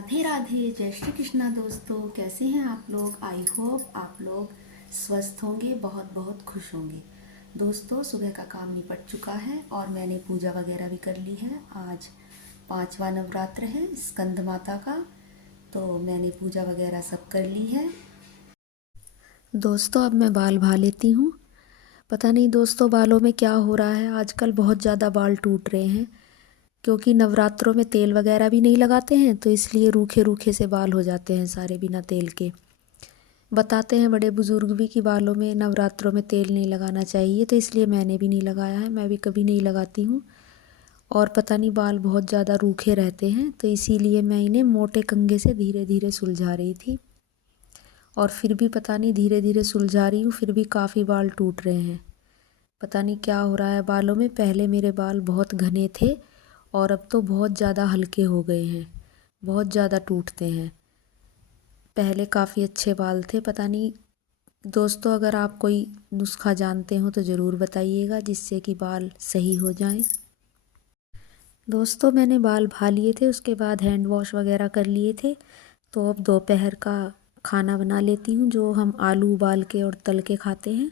राधे राधे, जय श्री कृष्णा। दोस्तों, कैसे हैं आप लोग? आई होप आप लोग स्वस्थ होंगे, बहुत बहुत खुश होंगे। दोस्तों, सुबह का काम निपट चुका है और मैंने पूजा वगैरह भी कर ली है। आज 5वां नवरात्र है स्कंद माता का, तो मैंने पूजा वगैरह सब कर ली है। दोस्तों, अब मैं बाल भा लेती हूँ। पता नहीं दोस्तों, बालों में क्या हो रहा है, आजकल बहुत ज़्यादा बाल टूट रहे हैं। क्योंकि नवरात्रों में तेल वगैरह भी नहीं लगाते हैं, तो इसलिए रूखे रूखे से बाल हो जाते हैं सारे बिना तेल के। बताते हैं बड़े बुजुर्ग भी कि बालों में नवरात्रों में तेल नहीं लगाना चाहिए, तो इसलिए मैंने भी नहीं लगाया है। मैं भी कभी नहीं लगाती हूँ। और पता नहीं बाल बहुत ज़्यादा रूखे रहते हैं, तो इसीलिए मैं इन्हें मोटे कंघे से धीरे धीरे सुलझा रही थी। और फिर भी पता नहीं धीरे धीरे सुलझा रही हूँ, फिर भी काफ़ी बाल टूट रहे हैं। पता नहीं क्या हो रहा है बालों में। पहले मेरे बाल बहुत घने थे और अब तो बहुत ज़्यादा हल्के हो गए हैं, बहुत ज़्यादा टूटते हैं। पहले काफ़ी अच्छे बाल थे। पता नहीं दोस्तों, अगर आप कोई नुस्खा जानते हो तो ज़रूर बताइएगा, जिससे कि बाल सही हो जाएं। दोस्तों, मैंने बाल भा लिए थे, उसके बाद हैंड वॉश वगैरह कर लिए थे। तो अब दोपहर का खाना बना लेती हूँ, जो हम आलू उबाल के और तल के खाते हैं।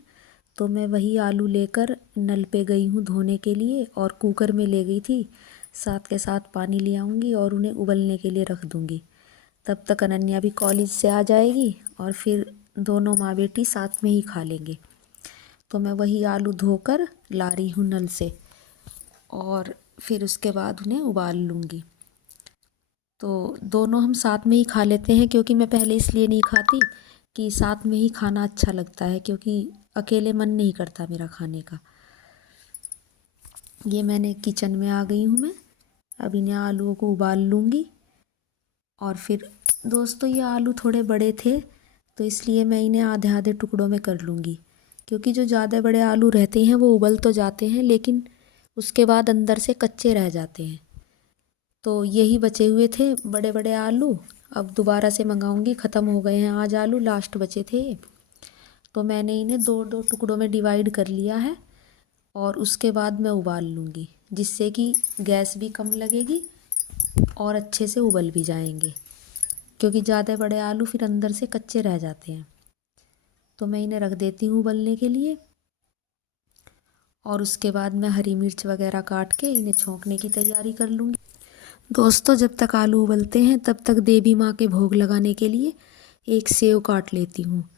तो मैं वही आलू लेकर नल पे गई हूँ धोने के लिए, और कुकर में ले गई थी। साथ के साथ पानी ले आऊँगी और उन्हें उबलने के लिए रख दूँगी। तब तक अनन्या भी कॉलेज से आ जाएगी और फिर दोनों माँ बेटी साथ में ही खा लेंगे। तो मैं वही आलू धोकर ला रही हूँ नल से, और फिर उसके बाद उन्हें उबाल लूँगी। तो दोनों हम साथ में ही खा लेते हैं, क्योंकि मैं पहले इसलिए नहीं खाती कि साथ में ही खाना अच्छा लगता है, क्योंकि अकेले मन नहीं करता मेरा खाने का। ये मैंने किचन में आ गई हूँ मैं। अब इन्हें आलूओं को उबाल लूँगी। और फिर दोस्तों, ये आलू थोड़े बड़े थे, तो इसलिए मैं इन्हें आधे आधे टुकड़ों में कर लूँगी। क्योंकि जो ज़्यादा बड़े आलू रहते हैं वो उबल तो जाते हैं, लेकिन उसके बाद अंदर से कच्चे रह जाते हैं। तो यही बचे हुए थे बड़े बड़े आलू। अब दोबारा से मंगाऊंगी, ख़त्म हो गए हैं आज आलू, लास्ट बचे थे ये। तो मैंने इन्हें दो दो टुकड़ों में डिवाइड कर लिया है, और उसके बाद मैं उबाल लूँगी, जिससे कि गैस भी कम लगेगी और अच्छे से उबल भी जाएंगे। क्योंकि ज़्यादा बड़े आलू फिर अंदर से कच्चे रह जाते हैं। तो मैं इन्हें रख देती हूँ उबलने के लिए, और उसके बाद मैं हरी मिर्च वगैरह काट के इन्हें छोंकने की तैयारी कर लूँगी। दोस्तों, जब तक आलू उबलते हैं तब तक देवी माँ के भोग लगाने के लिए एक सेव काट लेती हूँ।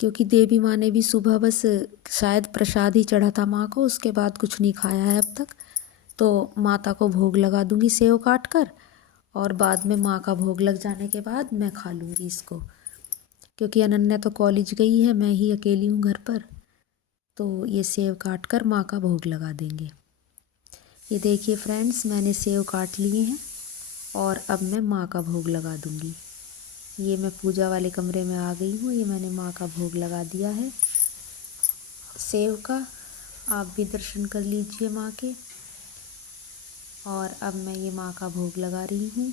क्योंकि देवी माँ ने भी सुबह बस शायद प्रसाद ही चढ़ा था माँ को, उसके बाद कुछ नहीं खाया है अब तक। तो माता को भोग लगा दूँगी सेव काट कर, और बाद में माँ का भोग लग जाने के बाद मैं खा लूँगी इसको। क्योंकि अनन्या तो कॉलेज गई है, मैं ही अकेली हूँ घर पर। तो ये सेव काट कर माँ का भोग लगा देंगे। ये देखिए फ्रेंड्स, मैंने सेव काट लिए हैं और अब मैं माँ का भोग लगा दूँगी। ये मैं पूजा वाले कमरे में आ गई हूँ। ये मैंने माँ का भोग लगा दिया है सेव का। आप भी दर्शन कर लीजिए माँ के। और अब मैं ये माँ का भोग लगा रही हूँ,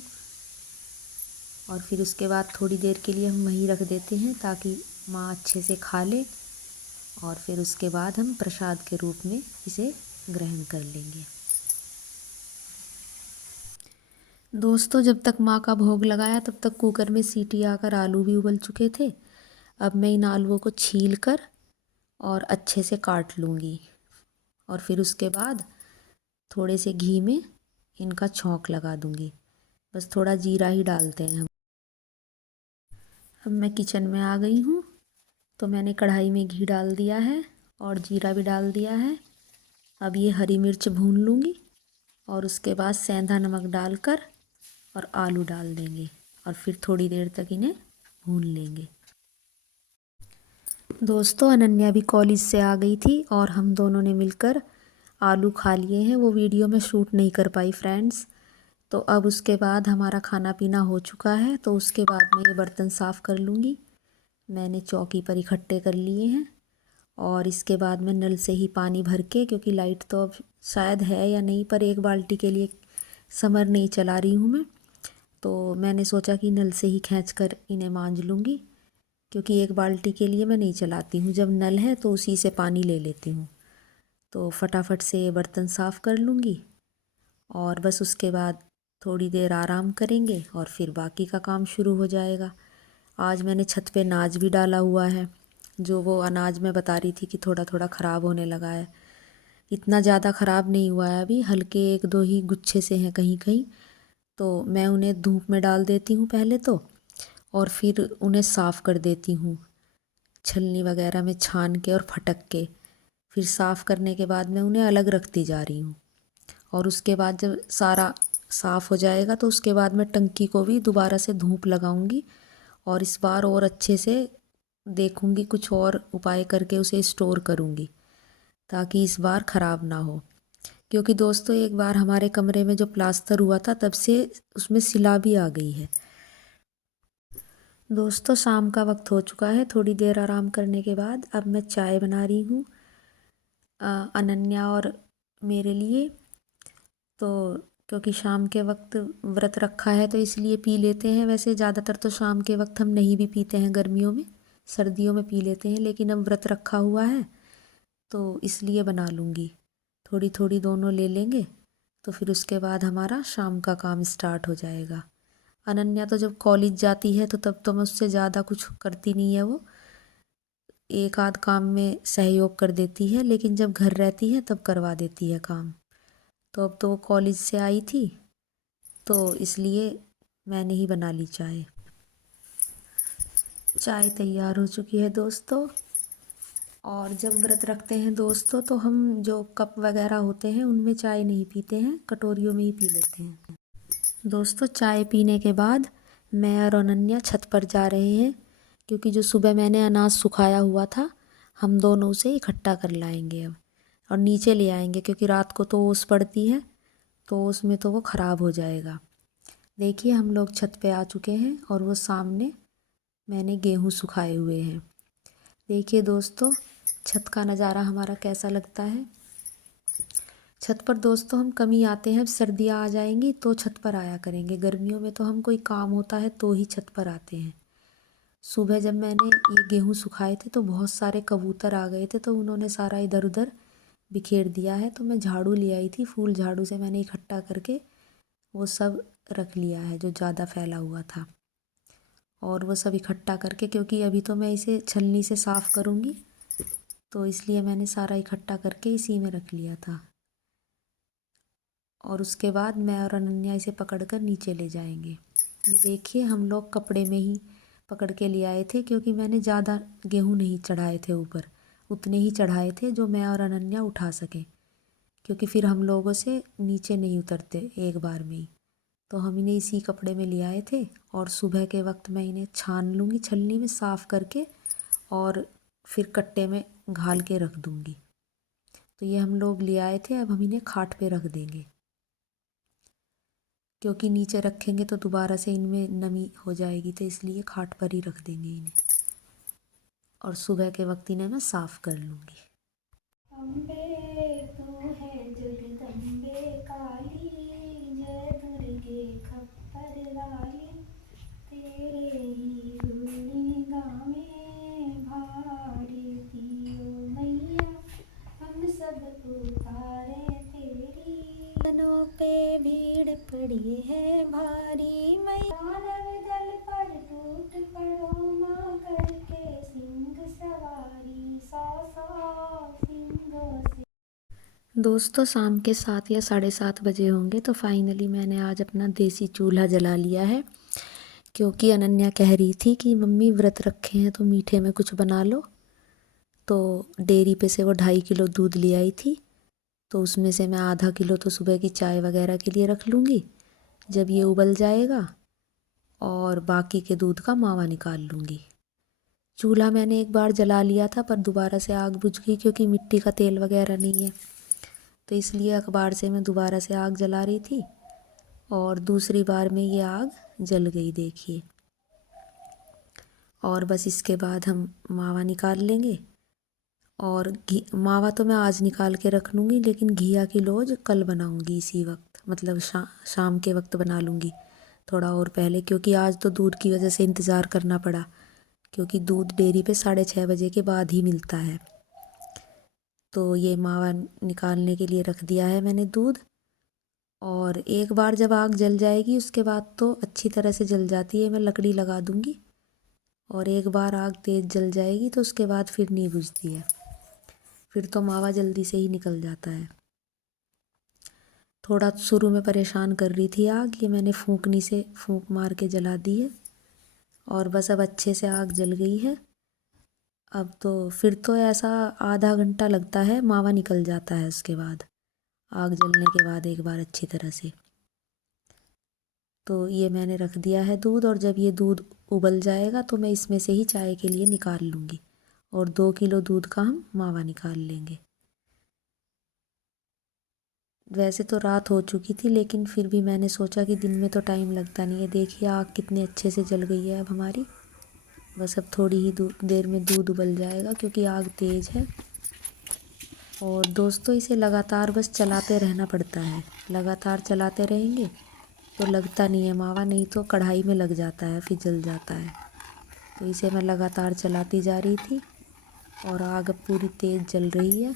और फिर उसके बाद थोड़ी देर के लिए हम वहीं रख देते हैं, ताकि माँ अच्छे से खा ले। और फिर उसके बाद हम प्रसाद के रूप में इसे ग्रहण कर लेंगे। दोस्तों, जब तक माँ का भोग लगाया तब तक कुकर में सीटी आकर आलू भी उबल चुके थे। अब मैं इन आलूओं को छील कर और अच्छे से काट लूँगी, और फिर उसके बाद थोड़े से घी में इनका छौंक लगा दूँगी। बस थोड़ा जीरा ही डालते हैं हम। अब मैं किचन में आ गई हूँ, तो मैंने कढ़ाई में घी डाल दिया है और जीरा भी डाल दिया है। अब ये हरी मिर्च भून लूँगी, और उसके बाद सेंधा नमक डालकर और आलू डाल देंगे, और फिर थोड़ी देर तक इन्हें भून लेंगे। दोस्तों, अनन्या भी कॉलेज से आ गई थी और हम दोनों ने मिलकर आलू खा लिए हैं। वो वीडियो में शूट नहीं कर पाई फ्रेंड्स। तो अब उसके बाद हमारा खाना पीना हो चुका है, तो उसके बाद मैं ये बर्तन साफ़ कर लूँगी। मैंने चौकी पर इकट्ठे कर लिए हैं, और इसके बाद मैं नल से ही पानी भर के, क्योंकि लाइट तो अब शायद है या नहीं, पर एक बाल्टी के लिए समर नहीं चला रही हूँ मैं। तो मैंने सोचा कि नल से ही खींच कर इन्हें मांज लूँगी, क्योंकि एक बाल्टी के लिए मैं नहीं चलाती हूँ। जब नल है तो उसी से पानी ले लेती हूँ। तो फटाफट से ये बर्तन साफ़ कर लूँगी, और बस उसके बाद थोड़ी देर आराम करेंगे और फिर बाकी का काम शुरू हो जाएगा। आज मैंने छत पे अनाज भी डाला हुआ है, जो वो अनाज मैं बता रही थी कि थोड़ा थोड़ा ख़राब होने लगा है। इतना ज़्यादा ख़राब नहीं हुआ है अभी, हल्के एक दो ही गुच्छे से हैं कहीं कहीं। तो मैं उन्हें धूप में डाल देती हूँ पहले तो, और फिर उन्हें साफ़ कर देती हूँ छलनी वगैरह में छान के और फटक के। फिर साफ़ करने के बाद मैं उन्हें अलग रखती जा रही हूँ। और उसके बाद जब सारा साफ़ हो जाएगा तो उसके बाद मैं टंकी को भी दोबारा से धूप लगाऊंगी, और इस बार और अच्छे से देखूंगी, कुछ और उपाय करके उसे स्टोर करूंगी ताकि इस बार ख़राब ना हो। क्योंकि दोस्तों एक बार हमारे कमरे में जो प्लास्टर हुआ था तब से उसमें सिला भी आ गई है। दोस्तों शाम का वक्त हो चुका है, थोड़ी देर आराम करने के बाद अब मैं चाय बना रही हूँ अनन्या और मेरे लिए। तो क्योंकि शाम के वक्त व्रत रखा है तो इसलिए पी लेते हैं। वैसे ज़्यादातर तो शाम के वक्त हम नहीं भी पीते हैं गर्मियों में, सर्दियों में पी लेते हैं, लेकिन अब व्रत रखा हुआ है तो इसलिए बना लूँगी। थोड़ी थोड़ी दोनों ले लेंगे तो फिर उसके बाद हमारा शाम का काम स्टार्ट हो जाएगा। अनन्या तो जब कॉलेज जाती है तो तब तो मैं उससे ज़्यादा कुछ करती नहीं है, वो एक आध काम में सहयोग कर देती है, लेकिन जब घर रहती है तब करवा देती है काम। तो अब तो वो कॉलेज से आई थी तो इसलिए मैंने ही बना ली चाय। चाय तैयार हो चुकी है दोस्तों। और जब व्रत रखते हैं दोस्तों तो हम जो कप वगैरह होते हैं उनमें चाय नहीं पीते हैं, कटोरियों में ही पी लेते हैं। दोस्तों चाय पीने के बाद मैं और अनन्या छत पर जा रहे हैं, क्योंकि जो सुबह मैंने अनाज सुखाया हुआ था हम दोनों उसे इकट्ठा कर लाएंगे अब, और नीचे ले आएंगे, क्योंकि रात को तो ओस पड़ती है तो उसमें तो वो ख़राब हो जाएगा। देखिए हम लोग छत पे आ चुके हैं और वो सामने मैंने गेहूँ सुखाए हुए हैं। देखिए दोस्तों छत का नज़ारा हमारा कैसा लगता है। छत पर दोस्तों हम कम ही आते हैं, अब सर्दियाँ आ जाएंगी तो छत पर आया करेंगे। गर्मियों में तो हम कोई काम होता है तो ही छत पर आते हैं। सुबह जब मैंने ये गेहूँ सुखाए थे तो बहुत सारे कबूतर आ गए थे, तो उन्होंने सारा इधर उधर बिखेर दिया है। तो मैं झाड़ू ले आई थी, फूल झाड़ू से मैंने इकट्ठा करके वो सब रख लिया है जो ज़्यादा फैला हुआ था। और वो सब इकट्ठा करके, क्योंकि अभी तो मैं इसे छलनी से साफ़ करूँगी तो इसलिए मैंने सारा इकट्ठा करके इसी में रख लिया था। और उसके बाद मैं और अनन्या इसे पकड़कर नीचे ले जाएंगे। ये देखिए हम लोग कपड़े में ही पकड़ के ले आए थे, क्योंकि मैंने ज़्यादा गेहूँ नहीं चढ़ाए थे ऊपर, उतने ही चढ़ाए थे जो मैं और अनन्या उठा सकें, क्योंकि फिर हम लोगों से नीचे नहीं उतरते एक बार में ही। तो हम इन्हें इसी कपड़े में ले आए थे, और सुबह के वक्त मैं इन्हें छान लूँगी छलनी में साफ़ करके, और फिर कट्टे में घाल के रख दूँगी। तो ये हम लोग ले आए थे, अब हम इन्हें खाट पे रख देंगे, क्योंकि नीचे रखेंगे तो दोबारा से इनमें नमी हो जाएगी, तो इसलिए खाट पर ही रख देंगे इन्हें। और सुबह के वक्त इन्हें मैं साफ़ कर लूँगी। अम्बे तू है जगदम्बे काली, जय दुर्गे खप्पर वाली, तेरे ही गुण गावे भारती ओ मैया, हम सब पुकारे तेरी। जनों पे भीड़ पड़ी है भारी, मैया दानव दल पर टूट पड़ो माँ, करके सिंह सवारी सौ सौ सिंहों से। दोस्तों शाम के 7 या 7:30 बजे होंगे, तो फाइनली मैंने आज अपना देसी चूल्हा जला लिया है, क्योंकि अनन्या कह रही थी कि मम्मी व्रत रखे हैं तो मीठे में कुछ बना लो। तो डेयरी पे से वो 2.5 किलो दूध ले आई थी, तो उसमें से मैं आधा किलो तो सुबह की चाय वगैरह के लिए रख लूँगी जब ये उबल जाएगा, और बाकी के दूध का मावा निकाल लूँगी। चूल्हा मैंने एक बार जला लिया था पर दोबारा से आग बुझ गई, क्योंकि मिट्टी का तेल वगैरह नहीं है, तो इसलिए अखबार से मैं दोबारा से आग जला रही थी, और दूसरी बार में ये आग जल गई देखिए। और बस इसके बाद हम मावा निकाल लेंगे, और घी मावा तो मैं आज निकाल के रख लूँगी, लेकिन घिया की लोज कल बनाऊँगी इसी वक्त, मतलब शाम के वक्त बना लूँगी थोड़ा और पहले, क्योंकि आज तो दूध की वजह से इंतज़ार करना पड़ा, क्योंकि दूध डेयरी पे 6:30 बजे के बाद ही मिलता है। तो ये मावा निकालने के लिए रख दिया है मैंने दूध, और एक बार जब आग जल जाएगी उसके बाद तो अच्छी तरह से जल जाती है, मैं लकड़ी लगा दूँगी। और एक बार आग तेज़ जल जाएगी तो उसके बाद फिर नहीं बुझती है, फिर तो मावा जल्दी से ही निकल जाता है। थोड़ा शुरू में परेशान कर रही थी आग, ये मैंने फूंकनी से फूंक मार के जला दी है और बस अब अच्छे से आग जल गई है। अब तो फिर तो ऐसा आधा घंटा लगता है, मावा निकल जाता है उसके बाद, आग जलने के बाद एक बार अच्छी तरह से। तो ये मैंने रख दिया है दूध, और जब ये दूध उबल जाएगा तो मैं इसमें से ही चाय के लिए निकाल लूँगी और 2 किलो दूध का हम मावा निकाल लेंगे। वैसे तो रात हो चुकी थी लेकिन फिर भी मैंने सोचा कि दिन में तो टाइम लगता नहीं है। देखिए आग कितने अच्छे से जल गई है अब हमारी। बस अब थोड़ी ही देर में दूध उबल जाएगा क्योंकि आग तेज़ है। और दोस्तों इसे लगातार बस चलाते रहना पड़ता है, लगातार चलाते रहेंगे तो लगता नहीं है मावा, नहीं तो कढ़ाई में लग जाता है फिर जल जाता है। तो इसे मैं लगातार चलाती जा रही थी और आग अब पूरी तेज़ जल रही है।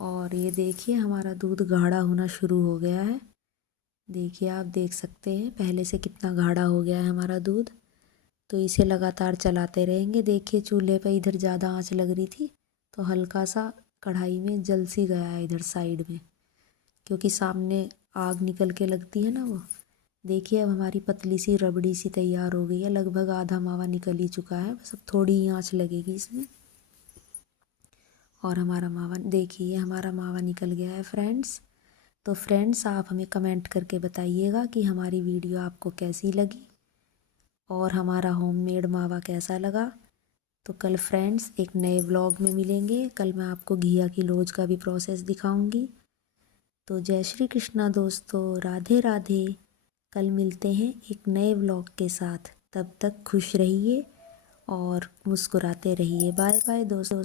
और ये देखिए हमारा दूध गाढ़ा होना शुरू हो गया है। देखिए आप देख सकते हैं पहले से कितना गाढ़ा हो गया है हमारा दूध। तो इसे लगातार चलाते रहेंगे। देखिए चूल्हे पर इधर ज़्यादा आंच लग रही थी तो हल्का सा कढ़ाई में जल सी गया है इधर साइड में, क्योंकि सामने आग निकल के लगती है ना वो। देखिए अब हमारी पतली सी रबड़ी सी तैयार हो गई है, लगभग आधा मावा निकल ही चुका है, बस अब थोड़ी ही आंच लगेगी इसमें और हमारा मावा, देखिए हमारा मावा निकल गया है फ्रेंड्स। तो फ्रेंड्स आप हमें कमेंट करके बताइएगा कि हमारी वीडियो आपको कैसी लगी और हमारा होममेड मावा कैसा लगा। तो कल फ्रेंड्स एक नए व्लॉग में मिलेंगे। कल मैं आपको घिया की लोज का भी प्रोसेस दिखाऊंगी। तो जय श्री कृष्णा दोस्तों, राधे राधे। कल मिलते हैं एक नए व्लॉग के साथ, तब तक खुश रहिए और मुस्कुराते रहिए। बाय बाय दोस्तों।